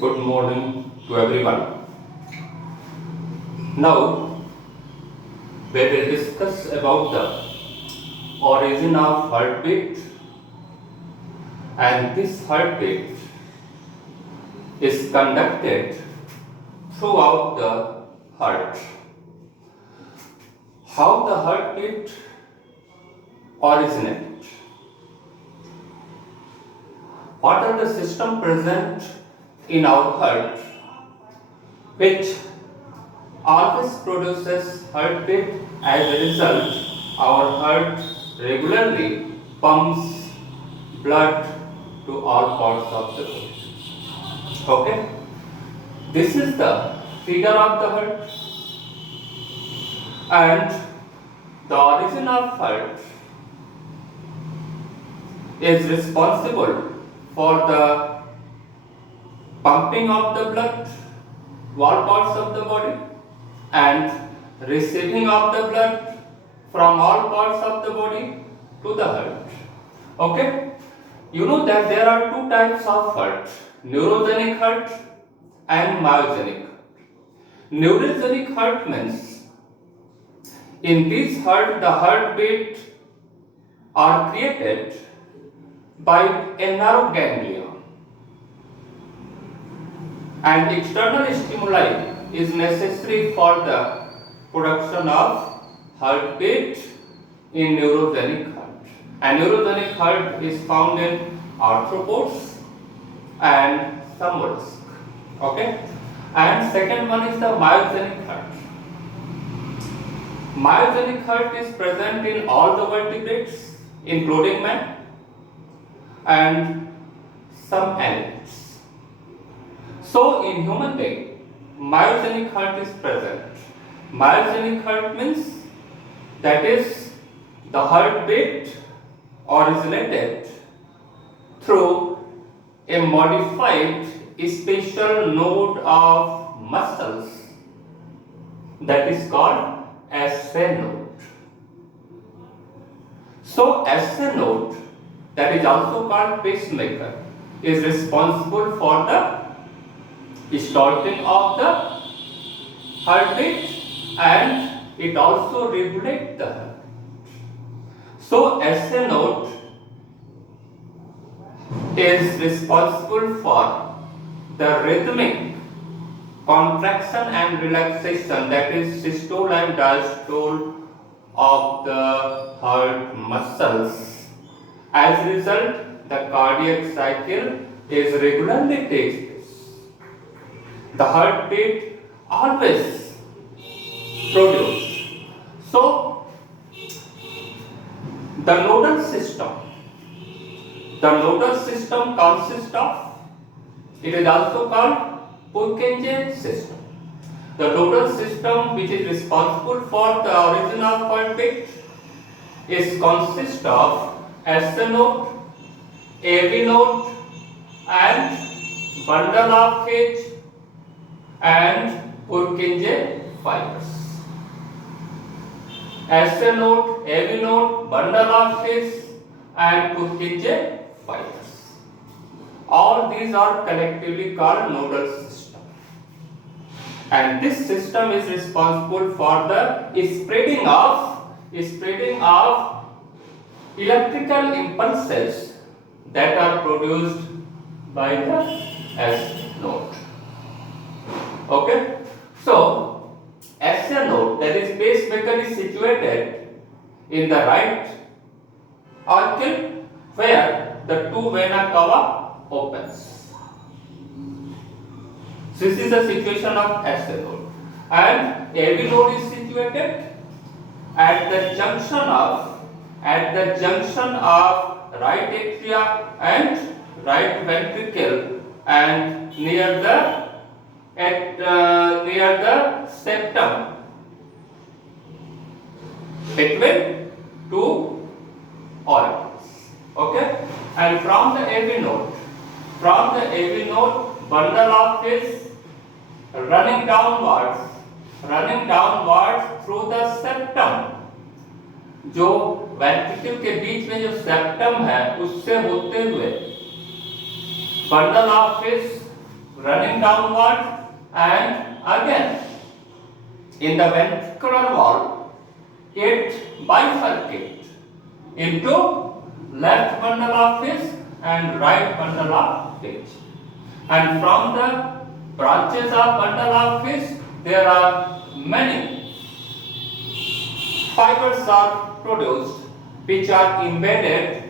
good morning to everyone. Now, we will discuss about the origin of heartbeat, and this heartbeat is conducted throughout the heart. How the heartbeat originated? What are the system present in our heart which always produces heartbeat? As a result, our heart regularly pumps blood to all parts of the body. Okay? This is the figure of the heart, and the origin of heart is responsible for the pumping of the blood to all parts of the body and receiving of the blood from all parts of the body to the heart. Okay? You know that there are two types of heart, neurogenic heart and myogenic. Neurogenic heart means in this heart the heartbeat are created by a narrow ganglia, and external stimuli is necessary for the production of heartbeat in neurogenic heart. And neurogenic heart is found in arthropods and some mollusks. Okay? And second one is the myogenic heart. Myogenic heart is present in all the vertebrates, including man and some animals. So in human being, myogenic heart is present. Myogenic heart means that is the heartbeat originated through a modified special node of muscles that is called SA node. So SA node, that is also called pacemaker, is responsible for the starting of the heartbeat, and it also regulates the heartbeat. So SA node is responsible for the rhythmic contraction and relaxation, that is systole and diastole of the heart muscles. As a result, the cardiac cycle is regularly takes place. The heartbeat always produces. So, the nodal system consists of, it is also called Purkinje system. The nodal system, which is responsible for the origin of heartbeat, is consist of SA node, AV node, and bundle of H and Purkinje fibers. SA node, AV node, bundle of H and Purkinje fibers. All these are collectively called nodal system. And this system is responsible for the spreading of electrical impulses that are produced by the S node. Okay? So, SA node, that is pacemaker, is situated in the right auricle where the two vena cava opens. This is the situation of SA node. And AV node is situated at the junction of right atria and right ventricle, and near the septum, between two auricles. Okay? And from the AV node, bundle of is running downwards through the septum. जो ventricle के बीच में जो septum है उससे होते हुए bundle of fish running downward, and again in the ventricular wall it bifurcates into left bundle of fish and right bundle of fish. And from the branches of bundle of fish there are many fibers are produced which are embedded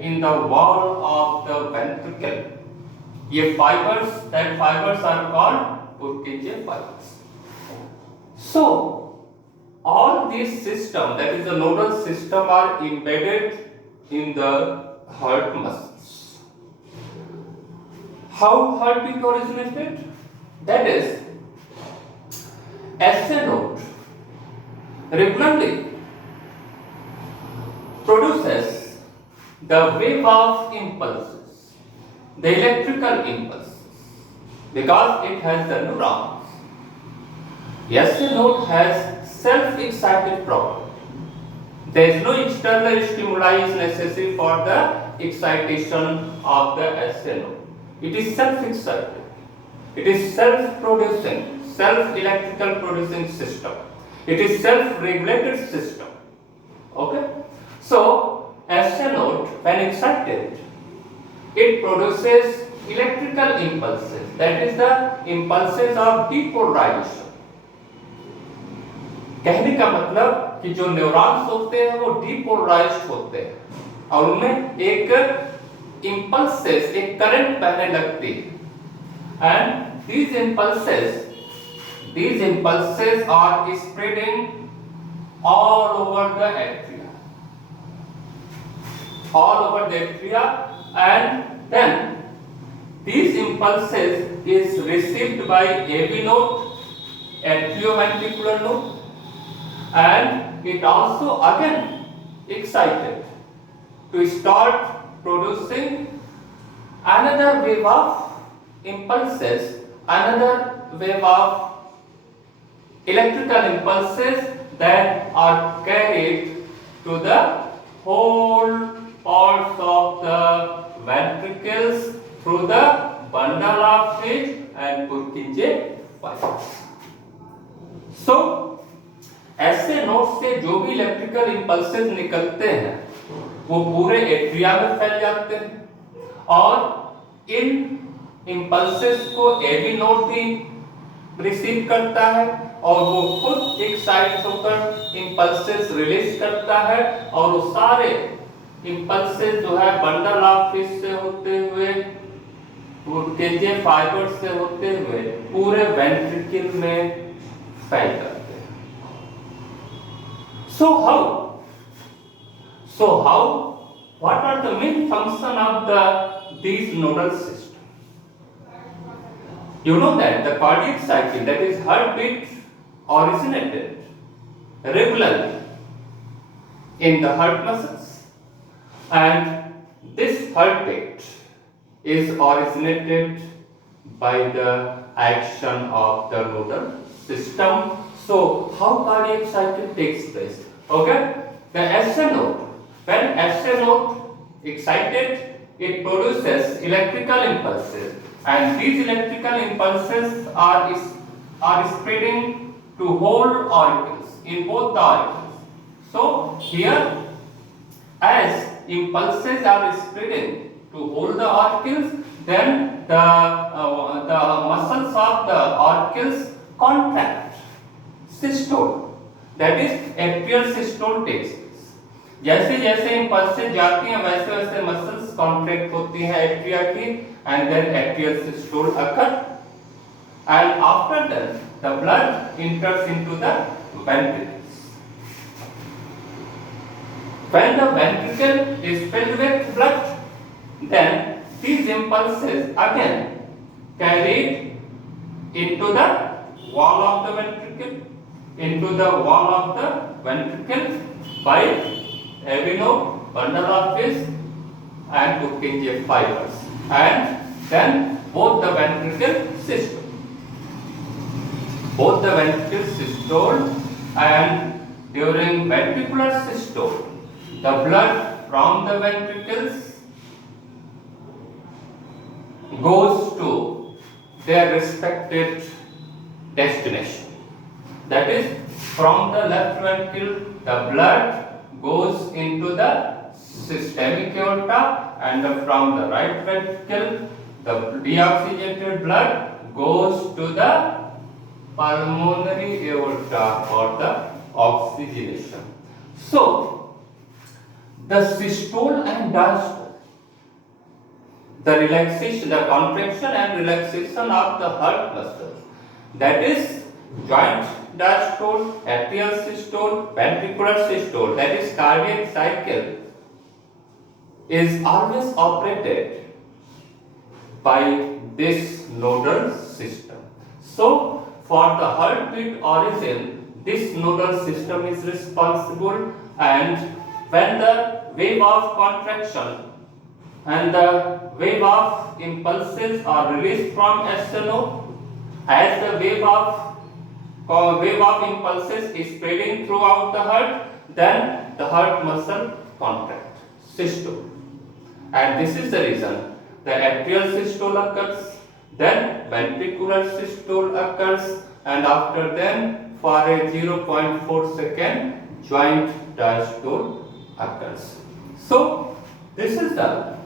in the wall of the ventricle. That fibers are called Purkinje fibers. So all these systems, that is the nodal system, are embedded in the heart muscles. How heartbeat originated? That is, SA node regularly produces the wave of impulses, the electrical impulses, because it has the neurons. SA node has self-excited property. There is no external stimuli is necessary for the excitation of the SA node. It is self-excited. It is self-producing, self-electrical producing system. It is self-regulated system. Okay? So, SA node, when excited, it produces electrical impulses. That is the impulses of depolarization. कहने का मतलब कि जो neurons होते हैं वो depolarised होते हैं और उनमें एक इम्पल्सेस, एक करंट बहने लगती है and these impulses are spreading all over the atria, and then these impulses is received by AV node, atrioventricular node, and it also again excited to start producing another wave of impulses, another wave of electrical impulses that are carried to the whole parts of the ventricles through the bundle of fish and Purkinje fibers. So ऐसे node से जो भी electrical impulses निकलते हैं वो पूरे atria में फैल जाते हैं और इन इंपल्सेस को एवी नोड भी रिसीव करता है और वो खुद एक्साइट होकर इंपल्सेस रिलीज करता है और वो सारे इंपल्सेस जो है बंडल ऑफ फिश से होते हुए पुर्किंजे फाइबर से होते हुए पूरे वेंट्रिकल में फैल जाते हैं. What are the main function of these nodal system? You know that the cardiac cycle, that is heartbeat, originated regularly in the heart muscles, and this heartbeat is originated by the action of the nodal system. So, how cardiac cycle takes place? Okay, the SA node, when SA node excited, it produces electrical impulses, and these electrical impulses are spreading to whole auricles, in both the auricles. So, here, as impulses are spreading to whole the auricles, then the muscles of the auricles contract. Systole, that is atrial systole takes place. जैसे जैसे impulses जाती हैं वैसे वैसे muscles contract होती हैं atria की and then atrial systole occur, and after that the blood enters into the ventricles. When the ventricle is filled with blood, then these impulses again carried into the wall of the ventricle, by AV node, bundle of fish and Purkinje fibers, and then both the ventricle systole, and during ventricular systole, the blood from the ventricles goes to their respected destination. That is, from the left ventricle, the blood goes into the systemic aorta, and from the right ventricle, the deoxygenated blood goes to the pulmonary aorta for the oxygenation. So, the systole and diastole, the relaxation, the contraction and relaxation of the heart muscles, that is joint diastole, atrial systole, ventricular systole, that is cardiac cycle, is always operated by this nodal system. So, for the heartbeat origin, this nodal system is responsible, and when the wave of contraction and the wave of impulses are released from SNO, as the wave of impulses is spreading throughout the heart, then the heart muscle contract, systole. And this is the reason the atrial systole occurs, then ventricular systole occurs, and after then for a 0.4 second joint diastole occurs. So this is the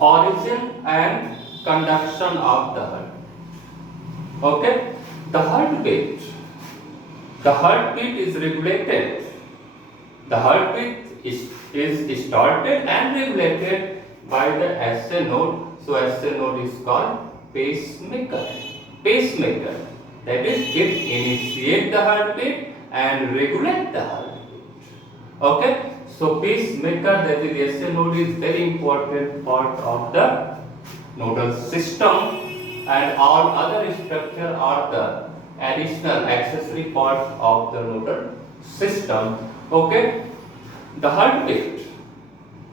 origin and conduction of the heart. Okay, the heartbeat is regulated. The heartbeat is started and regulated by the SA node. So SA node is called pacemaker. Pacemaker, that is, it initiate the heartbeat and regulate the heartbeat. Okay, so pacemaker, that is SA node, is very important part of the nodal system, and all other structure are the additional accessory parts of the nodal system. Okay, the heartbeat,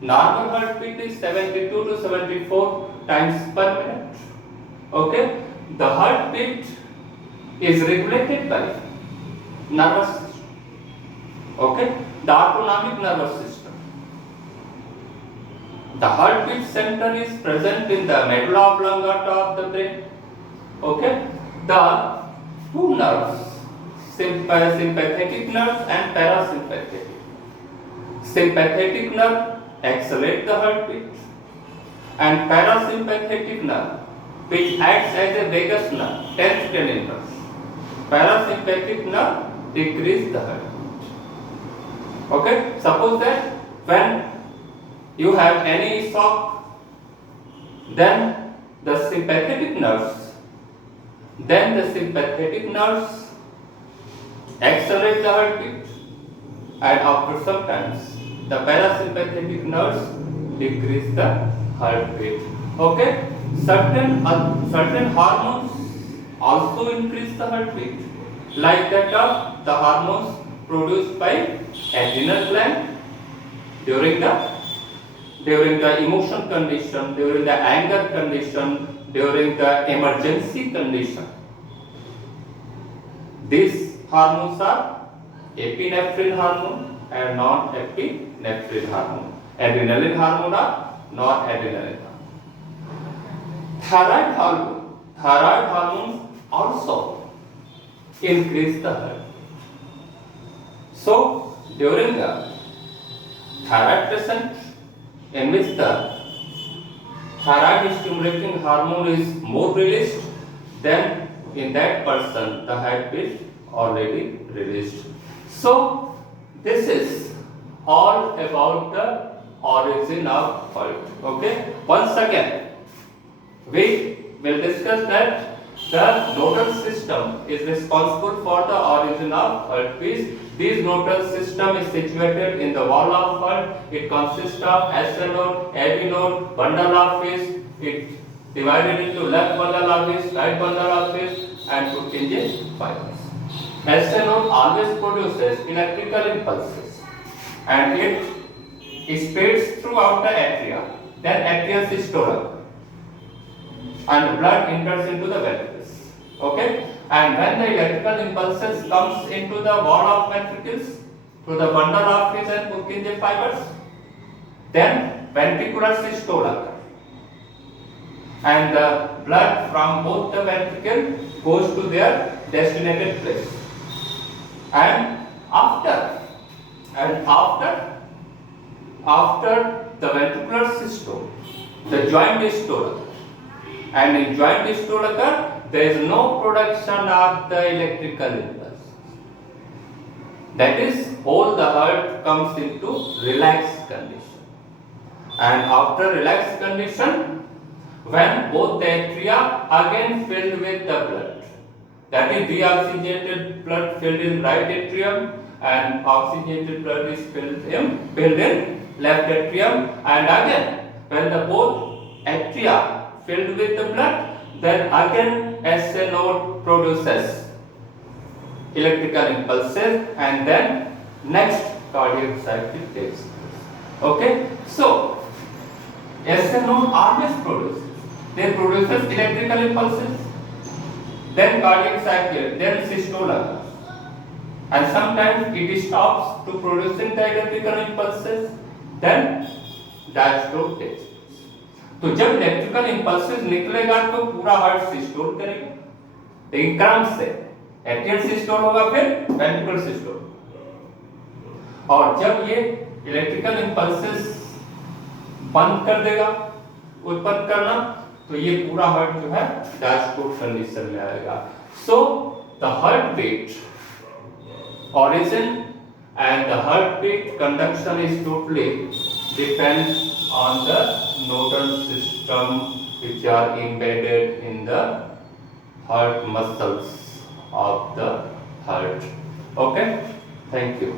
normal heartbeat is 72 to 74 times per minute. Okay, the heartbeat is regulated by nervous system. Okay, the autonomic nervous system. The heartbeat center is present in the medulla oblongata of the brain. Okay, the two nerves, sympathetic nerve and parasympathetic. Sympathetic nerve accelerates the heartbeat, and parasympathetic nerve, which acts as a vagus nerve, 10th cranial, parasympathetic nerve decreases the heartbeat. Okay, suppose that when you have any shock, then the sympathetic nerves accelerate the heartbeat, and after some times the parasympathetic nerves decrease the heartbeat. Okay, certain hormones also increase the heartbeat, like that of the hormones produced by adrenal gland during the emotion condition, during the anger condition, during the emergency condition. These hormones are epinephrine hormone and non-epinephrine hormone. Adrenaline hormone or non-adrenaline hormone. Thyroid hormones also increase the heart. So during the thyroid patient, in which the thyroid stimulating hormone is more released, then in that person the heartbeat already released. So this is all about the origin of heart. Okay, once again we will discuss that the nodal system is responsible for the origin of heartbeat. This nodal system is situated in the wall of heart. It consists of SA node, AV node, bundle of His. It divided into left bundle of His, right bundle of His, and Purkinje fibers. SA node always produces electrical impulses, and it spreads throughout the atria. Then atrial systole, and blood enters into the ventricles. Okay, and when the electrical impulses comes into the wall of ventricles through the bundle of His and Purkinje fibers, then ventricular systole occurs. and the blood from both the ventricle goes to their designated place. And after the ventricular systole, the joint dystole occurs. And in joint dystole occurs, there is no production of the electrical impulse. That is, whole the heart comes into relaxed condition. And after relaxed condition, when both the atria again filled with the blood, that is deoxygenated blood filled in right atrium and oxygenated blood is filled in left atrium, and again when the both atria filled with the blood, then again SA node produces electrical impulses, and then next cardiac cycle takes place. Okay, so SA node always produces. They produces electrical impulses, then cardiac cycle, then systole occurs. And sometimes it stops to producing the electrical impulses, then diastole takes place. तो जब electrical impulses निकलेगा तो पूरा heart systole करेगा, लेकिन क्रम से atrial systole होगा, फिर वेंट्रिकुलर सिस्टोल, और जब ये इलेक्ट्रिकल इंपल्सेस बंद कर देगा उत्पन्न करना, तो ये पूरा हार्ट जो है डायस्टोल कंडीशन में आएगा. So the heart beat origin and the heartbeat conduction is totally depends on the nodal system which are embedded in the heart muscles of the heart. Okay, thank you.